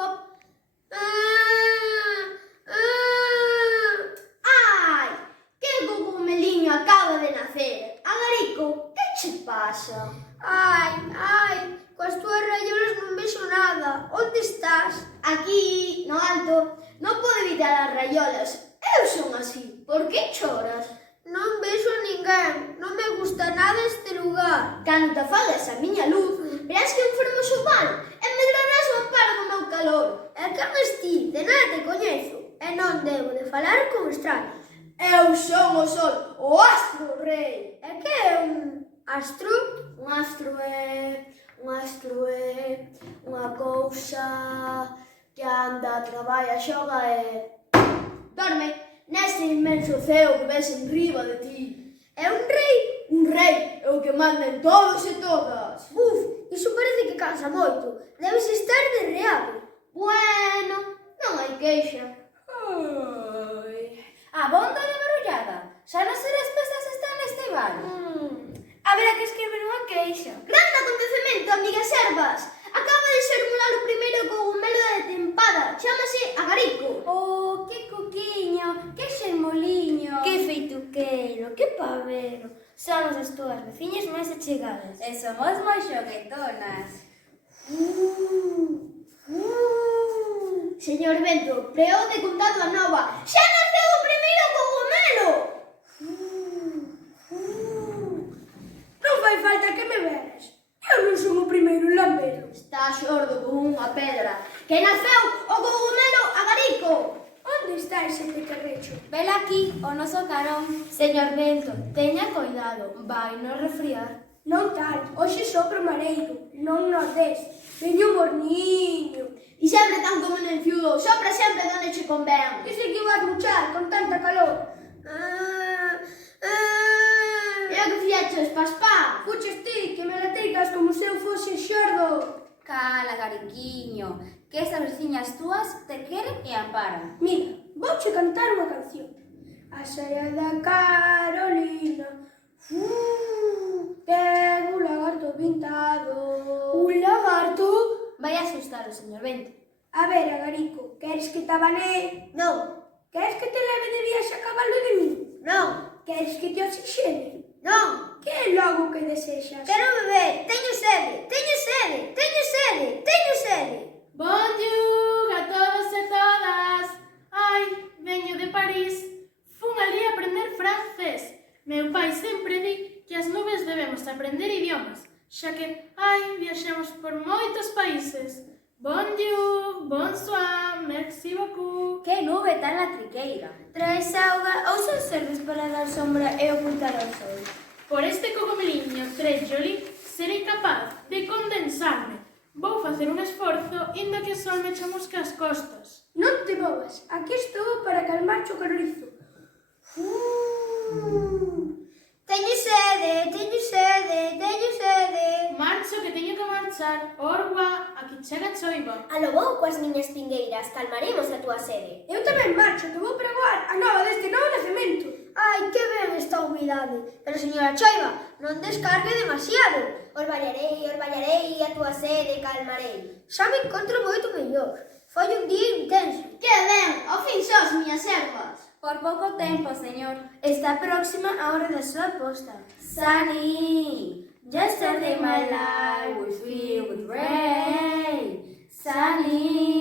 pop. Ai, que cogumeliño acaba de nacer. Agarico, que che pasa? Ai, coas túas raiolas non vexo nada. Onde estás? Aquí, no alto. Non podo evitar as raiolas. Eu son así. Por que choras? Non vexo a ninguén. Non me gusta nada este lugar. Cando te afagas a miña luz, verás que é un fermoso mal e medrarás o amparo do meu calor. E quen és ti? De nada te coñezo. E non debo de falar con extraños. Eu son o sol, o astro rei. E que é un astro? Un astro é unha cousa que anda, traballa, xoga e dorme neste inmenso ceo que ves enriba de ti. É un rei? Un rei é o que manda en todos e todas. Buf, iso parece que cansa moito. Debes estar derreado. Bueno, non hai queixa. Abonda de barullada. Xa non serás pesas están neste bar. Haberá que escrever unha queixa. Grande acontecemento, amigas servas. Acaba de xermular o primeiro cogumelo da tempada. Chámase Agarico. Oh, que coquiño, que xermoliño. Que feituqueiro, que pavero. Somos as túas veciñas máis achegadas. E somos moi xoguetonas. Señor Vento, preou de contado a nova. Xa naceu o primeiro cogumelo. Non fai falta que me veras. Eu non son o primeiro en lambelo. Está xordo como unha pedra. Que naceu o cogumelo Agarico. Onde está ese pecarrecho? Vela aquí, o noso carón. Señor Vento, teña coidado, vai nos resfriar. Non tal, hoxe sopra o mareiro, non nordés. Veño morniño. E sempre tan como en ciudo, sopra sempre donde che convén. Que se que vas luchar con tanta calor. E o que fixeches, paspá? Fuches ti, que me latricas como se eu fose xordo. Cala, Gariquiño, que estas veciñas túas te queren e amparan. Mira, vouche cantar unha canción. A saia da Carolina, ten un lagarto pintado. Un lagarto? Vai asustar o señor Vento. A ver, Agarico, queres que te abanee? Non, Queres que te leve de viaxe a cabalo de mí? non, Queres que te oxigene? non. Que é logo que desexas? Quero beber, teño sede, teño sede, teño sede, teño sede. Bonjour a todos e todas. Ai, veño de París. Fun ali a aprender francés. Meu pai sempre di que as nubes debemos aprender idiomas, xa que, viaxamos por moitos países. Bonjour, bonsoir, merci beaucoup. Que nube tan latriqueira. Traes auga ou son serves para dar sombra e ocultar o sol? Por este cogomeliño tres joli serei capaz de condensarme. Vou facer un esforzo inda que o sol me chamusque as costas. Non te movas, aquí estou para calmar o calorizo. Teño sede, teño sede, teño sede. Marcho que teño que marchar. Orwa, aquí chega a choiva. Alobou coas miñas pingueiras, calmaremos a túa sede. Eu tamén marcho, que vou pregoar a nova deste novo nacemento. Ai, que ben esta humidade. Pero, señora Choiva, non descargue demasiado. Orballarei a túa sede, calmarei. Xa me encontro moito mellor. Foi un día intenso. Que ben, ao fin sos, miñas servas. Por pouco tempo, señor. Está próxima a hora da súa posta. Sunny, yesterday my life was filled with rain. Sunny,